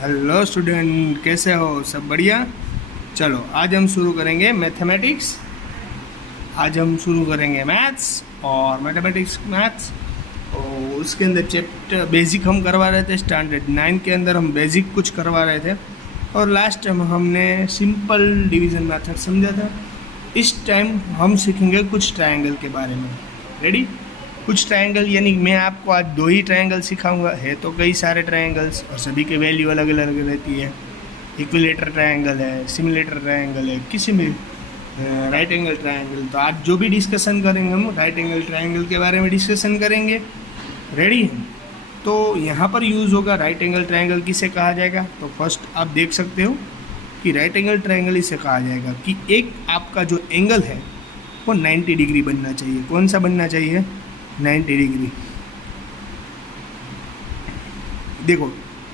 Hello student, कैसे हो? सब बढ़िया। चलो आज हम शुरू करेंगे मैथमेटिक्स। आज हम शुरू करेंगे मैथ्स और मैथ्स। और उसके अंदर चैप्टर बेसिक हम करवा रहे थे। स्टैंडर्ड 9 के अंदर हम बेसिक कुछ करवा रहे थे और लास्ट टाइम हमने सिंपल डिवीज़न मेथड समझा था। इस टाइम हम सीखेंगे कुछ ट्रायंगल के बारे में। रेडी? कुछ ट्रायंगल यानी मैं आपको आज 2 ही ट्रायंगल सिखाऊंगा। है तो कई सारे ट्रायंगल्स और सभी के वैल्यू अलग अलग रहती है। इक्विलेटर ट्रायंगल है, सिमुलेटर ट्रायंगल है, किसी में राइट एंगल ट्रायंगल। तो आज जो भी डिस्कशन करेंगे हम राइट एंगल ट्रायंगल के बारे में डिस्कशन करेंगे। रेडी? तो यहाँ पर यूज़ होगा राइट एंगल ट्रायंगल किसे कहा जाएगा। तो फर्स्ट आप देख सकते हो कि राइट एंगल ट्रायंगल इसे कहा जाएगा कि एक आपका जो एंगल है वो 90 डिग्री बनना चाहिए। कौन सा बनना चाहिए? 90 डिग्री। देखो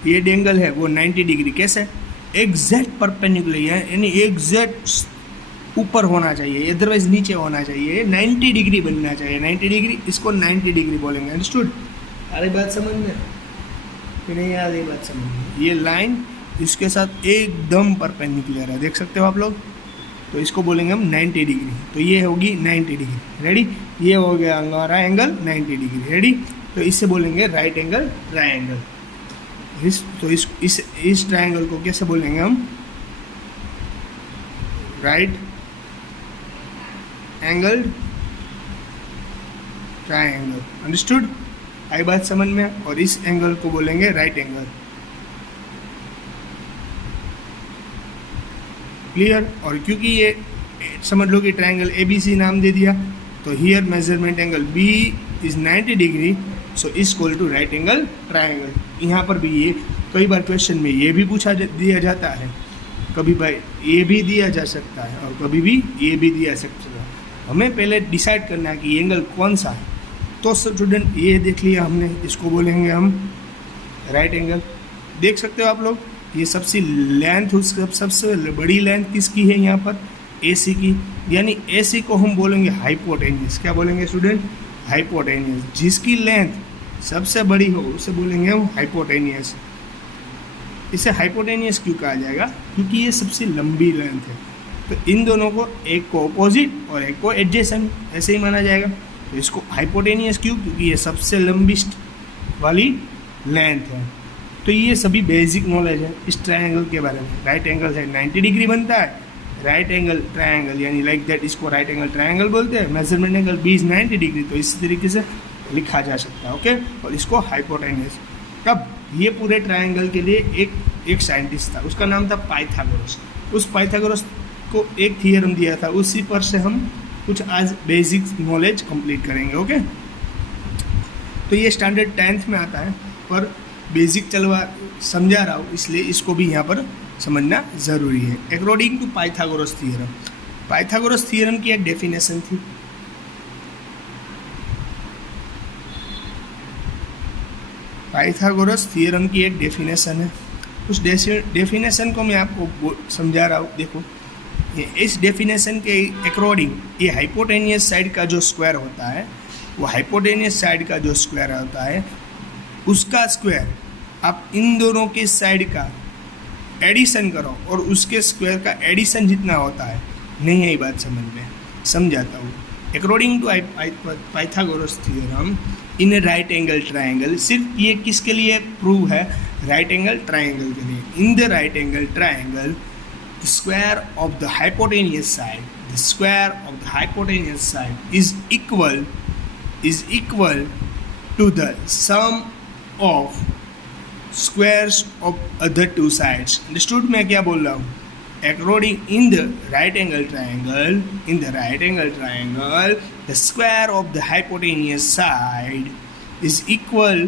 ये एंगल है वो 90 डिग्री। कैसे? एग्जैक्ट परपेंडिकुलर यानी एग्जैक्ट ऊपर होना चाहिए, अदरवाइज नीचे होना चाहिए। 90 डिग्री बनना चाहिए। 90 डिग्री, इसको 90 डिग्री बोलेंगे। अंडरस्टूड? अरे बात समझ में कि नहीं यार? ये बात समझ में। ये लाइन इसके साथ एकदम परपेंडिकुलर है, देख सकते हो आप लोग। तो इसको बोलेंगे हम 90 डिग्री। तो ये होगी 90 डिग्री। रेडी? ये हो गया हमारा एंगल 90 डिग्री। रेडी? तो इससे बोलेंगे राइट एंगल ट्रायंगल। इस ट्रायंगल को कैसे बोलेंगे हम? Right angle triangle. अंडरस्टूड? आई बात समझ में? और इस एंगल को बोलेंगे राइट एंगल। क्लियर? और क्योंकि ये समझ लो कि ट्रायंगल ABC नाम दे दिया, तो here measurement angle B is 90 degree, so equal to right angle triangle. यहाँ पर भी ये कई बार क्वेश्चन में ये भी पूछा दिया जाता है, कभी भाई ये भी दिया जा सकता है और कभी भी ये भी दिया सकता है। हमें पहले डिसाइड करना है कि एंगल कौन सा है। तो स्टूडेंट ये देख लिया हमने, इसको बोलेंगे हम राइट एंगल। देख सकते हो आप लोग, ये सबसे लेंथ, सबसे बड़ी लेंथ किसकी है यहाँ पर? AC की। यानी AC को हम बोलेंगे हाइपोटेनियस। क्या बोलेंगे स्टूडेंट? हाइपोटेनियस। जिसकी लेंथ सबसे बड़ी हो उसे बोलेंगे हम हाइपोटेनियस। इसे हाइपोटेनियस क्यों कहा जाएगा? क्योंकि ये सबसे लंबी लेंथ है। तो इन दोनों को, एक को अपोजिट और एक को एडजेसेंट, ऐसे ही माना जाएगा। तो इसको हाइपोटेनियस क्यों? क्योंकि ये सबसे लंबिस्ट वाली लेंथ है। तो ये सभी बेसिक नॉलेज है इस ट्रायंगल के बारे में। राइट एंगल है 90 डिग्री बनता है। राइट एंगल ट्रायंगल यानी लाइक दैट, इसको राइट एंगल ट्रायंगल बोलते हैं। Measurement angle B is 90 degree, तो इस तरीके से लिखा जा सकता है। ओके? और इसको हाइपोटेनियस। अब ये पूरे ट्रायंगल के लिए एक साइंटिस्ट था, उसका नाम था पाइथागोरस। उस पाइथागोरस को एक थियरम दिया था, उसी पर से हम कुछ आज बेसिक नॉलेज कंप्लीट करेंगे। ओके? तो ये स्टैंडर्ड 10th में आता है, पर बेसिक समझा रहा हूँ, इसलिए इसको भी यहाँ पर समझना ज़रूरी है। According to Pythagoras theorem, Pythagoras theorem की एक डेफिनेशन थी। पाइथागोरस थ्योरम की एक डेफिनेशन है। उस डेफिनेशन को मैं आपको समझा रहा हूँ। देखो, इस डेफिनेशन के अकॉर्डिंग ये हाइपोटेनियस साइड का जो स्क्वायर होता है, वो हाइपोटेनियस साइड का जो स्क्वायर होता है, उसका स्क्वायर आप इन दोनों के साइड का एडिशन करो और उसके स्क्वायर का एडिशन जितना होता है। नहीं है ये बात समझ में? समझाता हूँ। According to Pythagoras theorem in right angle triangle, सिर्फ ये किसके लिए प्रूव है? राइट एंगल ट्रायंगल के लिए। In the right angle triangle, the square of the hypotenuse side is equal to the sum of squares of other two sides. Understood? मैं क्या बोल रहा हूँ? According in the right angle triangle, the square of the hypotenuse side is equal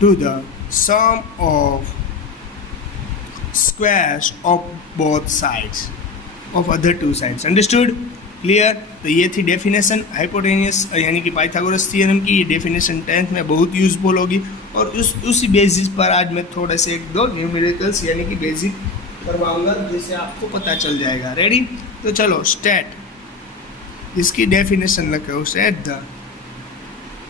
to the sum of squares of both sides of other two sides. Understood? Clear? तो ये थी definition hypotenuse यानी कि पाइथागोरस थ्योरम की। ये definition 10th में बहुत useful होगी और उसी बेसिस पर आज मैं थोड़े से 1-2 न्यूमेरिकल्स यानी कि बेसिक करवाऊंगा, जिससे आपको पता चल जाएगा। रेडी? तो चलो स्टेट, इसकी डेफिनेशन लिखो। स्टेट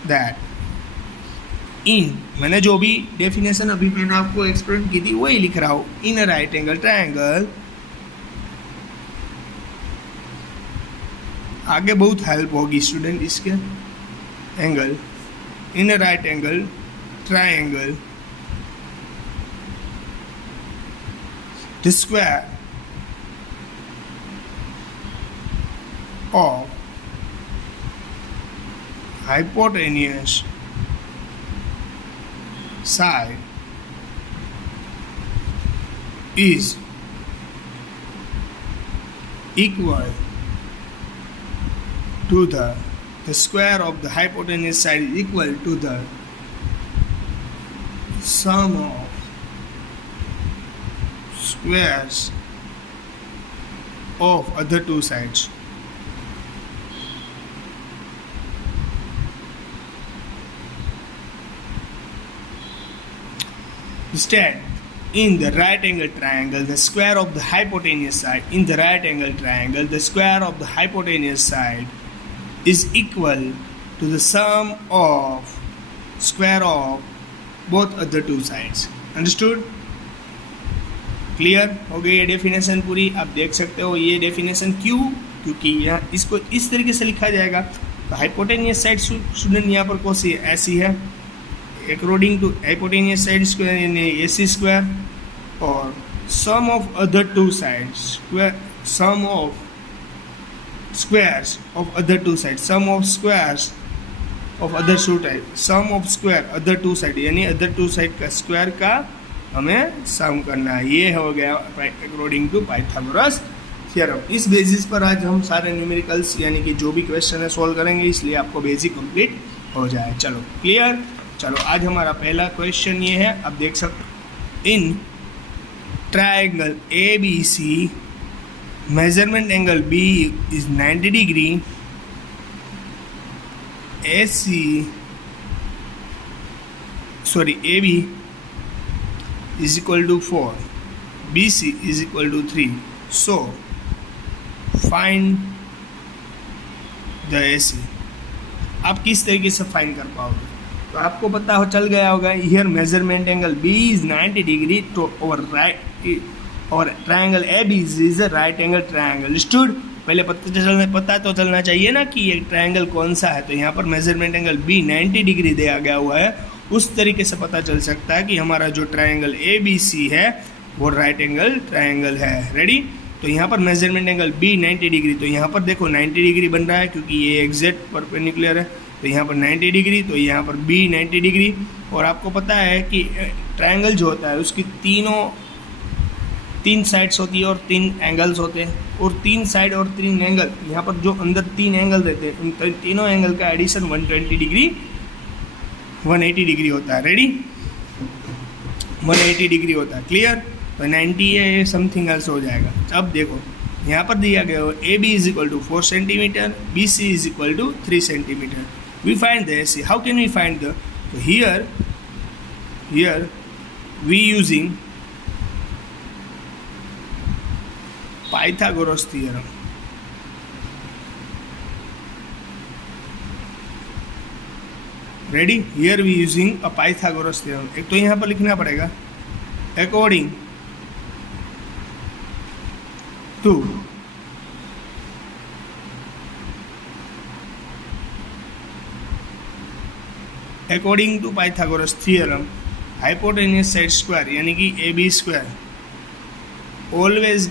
दैट इन, मैंने जो भी डेफिनेशन अभी मैंने आपको एक्सप्लेन की थी वही लिख रहा हूँ. इन अ राइट एंगल ट्रायंगल, आगे बहुत हेल्प होगी स्टूडेंट इसके. Angle in a right angle triangle, the square of hypotenuse side is equal to the square of the hypotenuse side is equal to the sum of squares of other two sides. Instead, in the right angle triangle, the square of the hypotenuse side, in the right angle triangle, the square of the hypotenuse side is equal to the sum of square of both other two sides. Understood? Clear हो गई ये definition पूरी. आप देख सकते हो ये definition क्यों, क्योंकि यहाँ इसको इस तरीके से लिखा जाएगा. तो हाइपोटेनियस साइड स्टूडेंट यहाँ पर कौन सी है, ऐसी है. According to hypotenuse side square यानी AC स्क्वायर, और sum of other two sides square, sum of squares of other two side, sum of squares of other two side, sum of square other two side यानी other two side का square का हमें sum करना है. ये हो गया according to Pythagoras theorem. इस बेसिस पर आज हम सारे न्यूमेरिकल्स यानी कि जो भी क्वेश्चन है सॉल्व करेंगे, इसलिए आपको बेसिक कंप्लीट हो जाए. चलो क्लियर. चलो आज हमारा पहला क्वेश्चन ये है. अब देख सकते in triangle ABC measurement angle B is 90 degree, AB is equal to 4, BC is equal to 3. So find the AC. आप किस तरीके से फाइंड कर पाओगे, तो आपको पता हो चल गया होगा. Here measurement angle B is 90 degree तो और राइट और triangle AB is a right angle triangle. Stood पहले पता तो चलना चाहिए ना कि ये ट्रायंगल कौन सा है. तो यहाँ पर मेजरमेंट एंगल B 90 डिग्री दिया गया हुआ है. उस तरीके से पता चल सकता है कि हमारा जो ट्रायंगल ABC है वो राइट एंगल ट्रायंगल है. रेडी. तो यहाँ पर मेजरमेंट एंगल B 90 डिग्री, तो यहाँ पर देखो 90 डिग्री बन रहा है क्योंकि ये एग्जैक्ट परपेंडिकुलर है. तो यहाँ पर 90 डिग्री, तो यहाँ पर B 90 डिग्री. और आपको पता है कि ट्रायंगल जो होता है उसकी तीन साइड्स होती है और 3 एंगल्स होते हैं. और 3 साइड और 3 एंगल, यहाँ पर जो अंदर 3 एंगल रहते हैं उन तीनों एंगल का एडिशन 120 डिग्री 180 डिग्री होता है. रेडी. 180 डिग्री होता है. क्लियर. तो 90 है समथिंग एल्स हो जाएगा. अब देखो यहाँ पर दिया गया हो AB is equal to 4 centimetre, BC is equal to 3 centimetre. We find the AC. How can we find the, here we using Pythagoras theorem. Ready. Here we using a Pythagoras theorem. एक तो यहाँ पर लिखना पड़ेगा according to Pythagoras theorem, hypotenuse side square यानी कि AB square always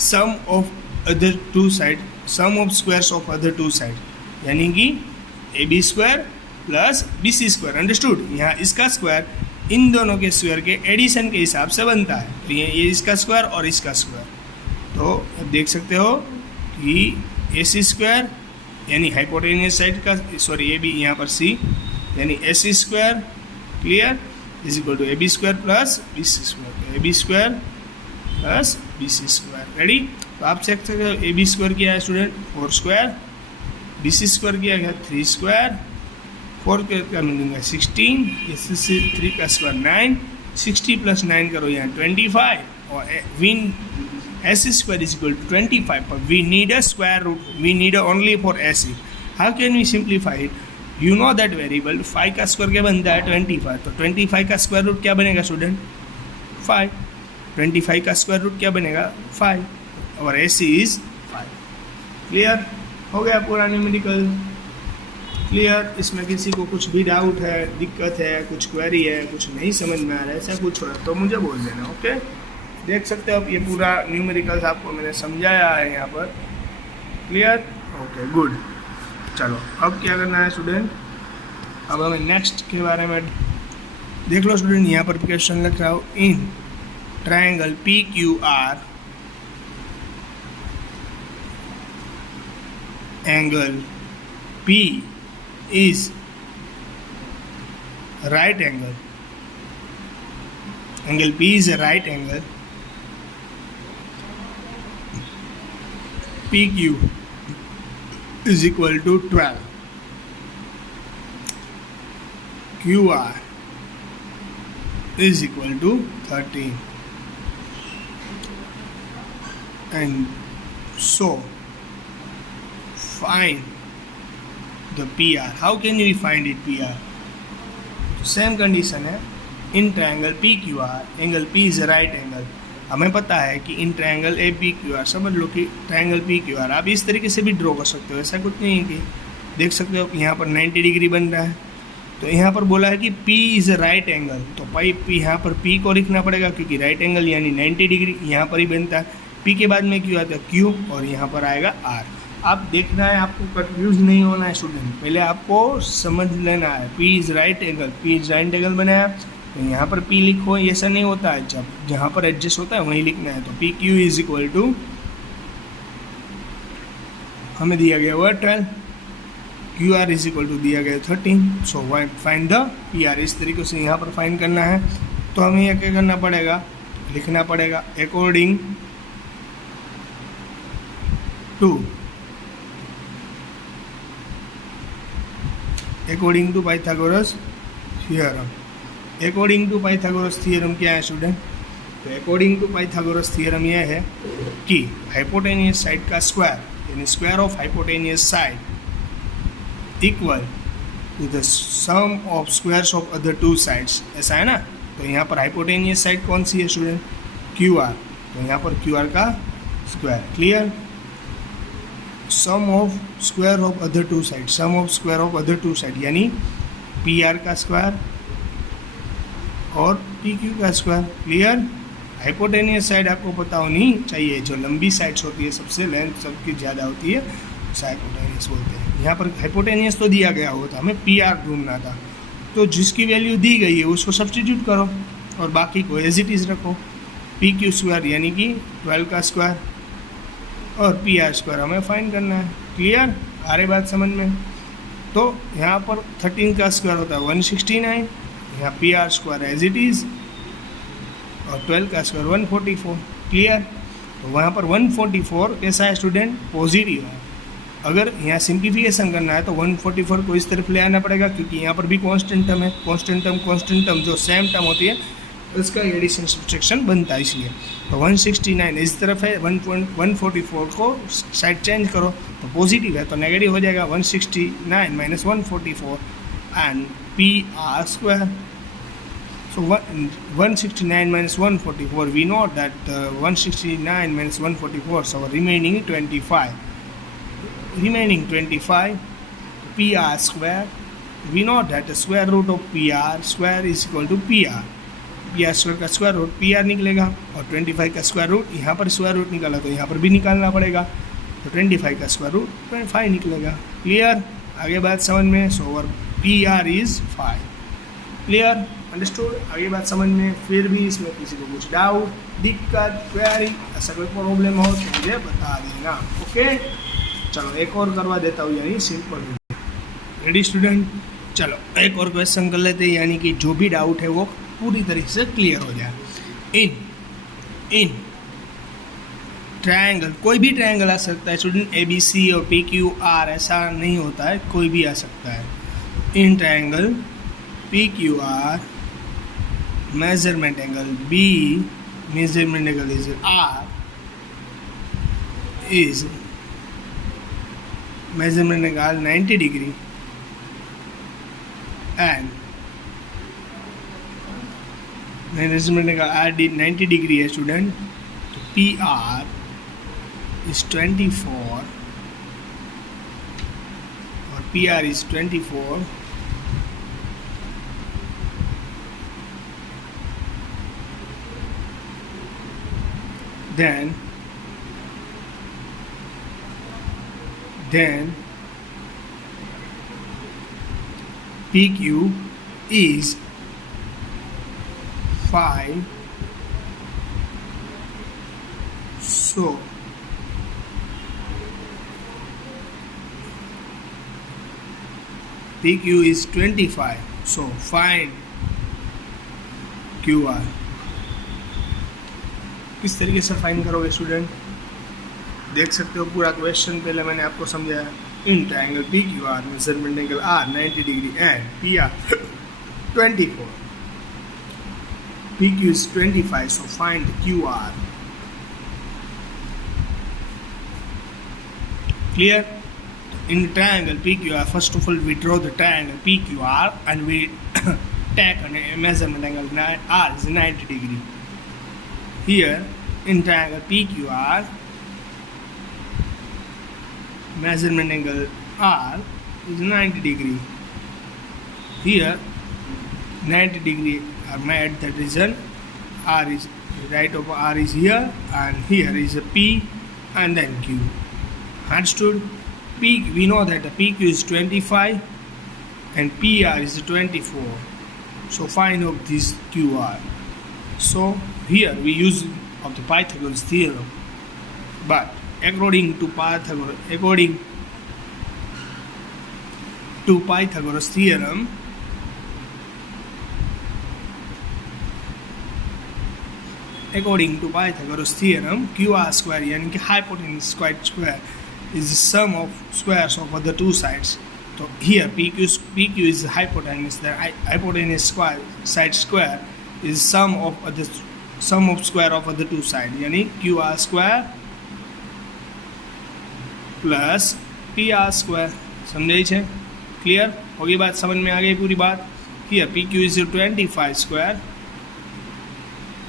sum of other two side, sum of squares of other two side यानी कि AB square plus BC square. Understood. यहाँ इसका स्क्वायर इन दोनों के स्क्वायर के एडिशन के हिसाब से बनता है. तो ये इसका स्क्वायर और इसका स्क्वायर. तो अब देख सकते हो कि AC स्क्वायर यानी हाइपोटेनियस साइड का AB यहाँ पर C यानी AC square clear is equal to AB square plus BC square. AB square plus BC square. Ready. तो आप देख सकते हो AB स्क्वायर किया है स्टूडेंट 4 स्क्वायर, BC स्क्वायर किया गया 3 स्क्वायर, 4 का मीनिंग है 16, इससे 3 का स्क्वायर 9, 60 प्लस 9 करो यहाँ 25 और win AC square is equal to 25, but we need a square root. We need only for AC. How can we simplify it? You know that variable 5 का स्क्वायर क्या बनता है 25, तो 25 का स्क्वायर रूट क्या बनेगा स्टूडेंट 5, 25 का स्क्वायर रूट क्या बनेगा 5 और एसी इज 5। क्लियर हो गया पूरा न्यूमेरिकल। क्लियर, इसमें किसी को कुछ भी डाउट है, दिक्कत है, कुछ क्वेरी है, कुछ नहीं समझ में आ रहा है, ऐसा कुछ हो रहा है तो मुझे बोल देना। ओके, देख सकते हो आप ये पूरा न्यूमेरिकल्स आपको मैंने समझाया है यहाँ पर। Clear, okay good. चलो अब क्या करना है स्टूडेंट, अब हमें नेक्स्ट के बारे में देख लो स्टूडेंट। यहाँ पर क्वेश्चन लिख रहा हूँ, इन triangle P Q R angle P is right angle. Angle P is a right angle. PQ is equal to 12. QR is equal to 13. And so find the PR. How can we find it PR? Same condition है, in triangle PQR angle P is right angle. हमें पता है कि in triangle APQR, समझ लो कि triangle PQR आप इस तरीके से भी ड्रॉ कर सकते हो, ऐसा कुछ नहीं है कि देख सकते हो यहाँ पर 90 डिग्री बन रहा है, तो यहाँ पर बोला है कि P is a right angle, तो पाई P यहाँ पर P को लिखना पड़ेगा क्योंकि राइट एंगल यानी 90 डिग्री यहाँ पर ही बनता है। P के बाद में Q आता है Q और यहाँ पर आएगा R। आप देखना है, आपको कंफ्यूज नहीं होना है स्टूडेंट, पहले आपको समझ लेना है। P is right angle, P is right angle बनाया तो यहाँ पर P लिखो, ऐसा नहीं होता है, जब जहाँ पर एडजस्ट होता है वहीं लिखना है। तो PQ इज इक्वल टू, हमें दिया गया हुआ 12, QR इज इक्वल टू दिया गया 13, सो फाइंड द PR। इस तरीके से यहाँ पर फाइंड करना है। तो हमें यह क्या करना पड़ेगा, लिखना पड़ेगा according to Pythagoras theorem. According to Pythagoras theorem क्या है स्टूडेंट, तो अकॉर्डिंग टू पाइथागोरस थियरम यह है कि हाइपोटेनियस साइड का स्क्वायर यानी square of hypotenuse side equal to the sum of squares of other two sides, ऐसा है ना। तो यहाँ पर हाइपोटेनियस साइड कौन सी है स्टूडेंट QR, तो यहाँ पर QR का square. Clear, sum of square of other two side, sum of square of other two side यानी PR का स्क्वायर और PQ का स्क्वायर। क्लियर, हाइपोटेनियस साइड आपको पता होनी चाहिए, जो लंबी साइड्स होती है सबसे लेंथ सबकी ज़्यादा होती है उसे हाइपोटेनियस बोलते हैं। यहाँ पर हाइपोटेनियस तो दिया गया होता, हमें PR ढूंढना था, तो जिसकी वैल्यू दी गई है उसको सब्स्टिट्यूट करो और बाकी को एज इट इज़ रखो। PQ स्क्वायर यानी कि 12 का स्क्वायर और PR स्क्वायर हमें फाइंड करना है। क्लियर, आ रही बात समझ में। तो यहाँ पर 13 का स्क्वायर होता है 169, यहाँ PR square as it is और 12 का स्क्वायर 144। क्लियर, तो वहाँ पर 144 कैसा है स्टूडेंट, पॉजिटिव है। अगर यहाँ सिंप्लीफिकेशन करना है तो 144 को इस तरफ ले आना पड़ेगा क्योंकि यहाँ पर भी कांस्टेंट टर्म है, कांस्टेंट टर्म जो सेम टर्म होती है उसका एडिशन सब्ट्रैक्शन बनता है, इसलिए तो 169 इस तरफ है, 144 को साइड चेंज करो तो पॉजिटिव है तो नेगेटिव हो जाएगा 169 minus 144 and PR square. So 169 minus 144, we know that 169 minus 144, so remaining 25. Remaining 25, PR square. We know that the square root of PR square is equal to PR. PR square का square root PR निकलेगा और 25 का square root यहाँ पर square root निकाला तो यहाँ पर भी निकालना पड़ेगा, तो 25 का स्क्वायर रूट 25 निकलेगा। क्लियर, आगे बात समझ में। So over PR is 5। Clear, understood, आगे बात समझ में। फिर भी इसमें किसी को कुछ डाउट, दिक्कत, क्वेरी, ऐसा कोई प्रॉब्लम हो तो मुझे बता देना। ओके, चलो एक और करवा देता हूँ, यानी सिंपल। रेडी स्टूडेंट, चलो एक और क्वेश्चन कर लेते हैं, यानी कि जो भी डाउट है वो पूरी तरीके से क्लियर हो जाए। इन ट्रायंगल, कोई भी ट्रायंगल आ सकता है स्टूडेंट, ABC और PQR, ऐसा नहीं होता है, कोई भी आ सकता है। In triangle PQR, measurement angle B, measurement angle is R, is measurement angle 90 degree and measurement angle R D 90 degree है स्टूडेंट, तो पी आर इज 24 और P R is 24, then PQ is 5, so PQ is 25, so find QR। किस तरीके से find करोगे student, देख सकते हो पूरा क्वेश्चन पहले मैंने आपको समझाया। In triangle P Q R measurement angle R 90 degree and P R 24, P Q is 25, so find Q R. Clear? In triangle P Q R, first of all we draw the triangle P Q R and we take a measurement angle R is 90 degree. Here in triangle PQR, measurement angle R is 90 degree. Here 90 degree are made, that reason R is right over R is here and here is a P and then Q. Understood? P, we know that the PQ is 25 and PR is 24. So find out this QR. So here we use of the Pythagoras theorem, but according to Pythagoras theorem, QR square यानी कि hypotenuse square is the sum of squares of the two sides. So here PQ is hypotenuse. The hypotenuse side square is sum of square of the two sides. यानी QR square plus PR square. समझे छे? Clear होगी बात, समझ में आ गई पूरी बात। Here PQ is 25 square,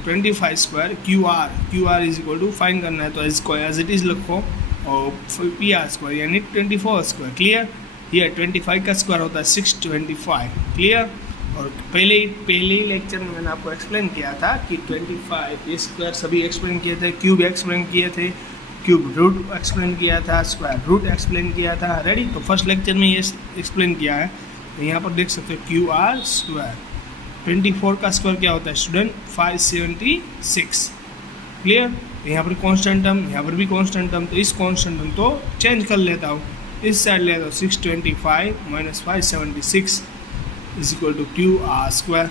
QR is equal to find करना है तो as it is लिखो और PR square यानी 24 स्क्वायर। क्लियर? ये 25 का स्क्वायर होता है 625। क्लियर? और पहले ही लेक्चर में मैंने आपको एक्सप्लेन किया था कि 25 ये स्क्वायर सभी एक्सप्लेन किए थे, क्यूब एक्सप्लेन किए थे, क्यूब रूट एक्सप्लेन किया था, स्क्वायर रूट एक्सप्लेन किया था। रेडी? तो फर्स्ट लेक्चर में ये एक्सप्लेन किया है। तो यहाँ पर देख सकते हो क्यू आर स्क्वायर 24 का स्क्वायर क्या होता है स्टूडेंट? 576। क्लियर? तो यहाँ पर कॉन्स्टेंट टर्म, यहाँ पर भी कॉन्स्टेंट टर्म, तो इस कॉन्स्टेंट टर्म तो चेंज कर लेता हूँ, इस साइड ले तो 625 minus 576 is equal to Q R square.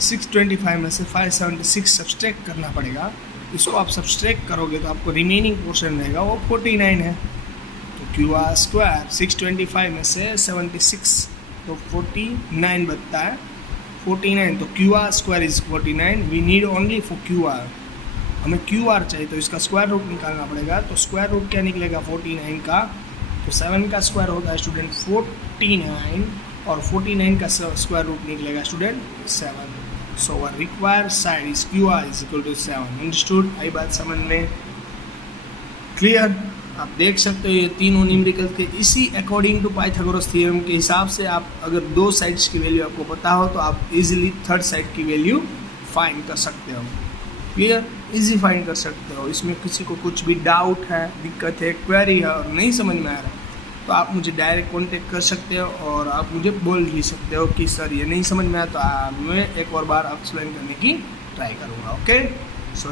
625 में से 576 सब्सट्रैक्ट करना पड़ेगा। इसको आप सब्सट्रैक्ट करोगे तो आपको रिमेनिंग पोर्शन रहेगा वो 49 है। तो क्यू आर स्क्वायर 625 में से 76 तो 49 बनता है 49। तो Q R square is 49। We need only for Q R, हमें क्यू आर चाहिए तो इसका स्क्वायर रूट निकालना पड़ेगा। तो स्क्वायर रूट क्या निकलेगा 49 का? तो 7 का स्क्वायर होता है स्टूडेंट 49 और 49 का स्क्वायर रूट निकलेगा student 7। So our required side is Q R is equal to 7। Understood? आई बात समझ में? क्लियर? आप देख सकते हो ये तीनों न्यूमेरिकल के इसी अकॉर्डिंग टू पाइथागोरस थ्योरम के हिसाब से आप अगर दो साइड्स की वैल्यू आपको पता हो तो आप इजीली थर्ड साइड की वैल्यू फाइंड कर सकते हो। क्लियर? इजी फाइंड कर सकते हो। इसमें किसी को कुछ भी डाउट है, दिक्कत है, क्वेरी है और नहीं समझ में आ रहा तो आप मुझे डायरेक्ट कांटेक्ट कर सकते हो और आप मुझे बोल भी सकते हो कि सर ये नहीं समझ में आया तो मैं एक और बार एक्सप्लेन करने की ट्राई करूँगा। Okay, so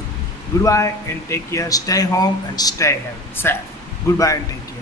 good bye and take care, stay home and stay safe. Good bye and take care.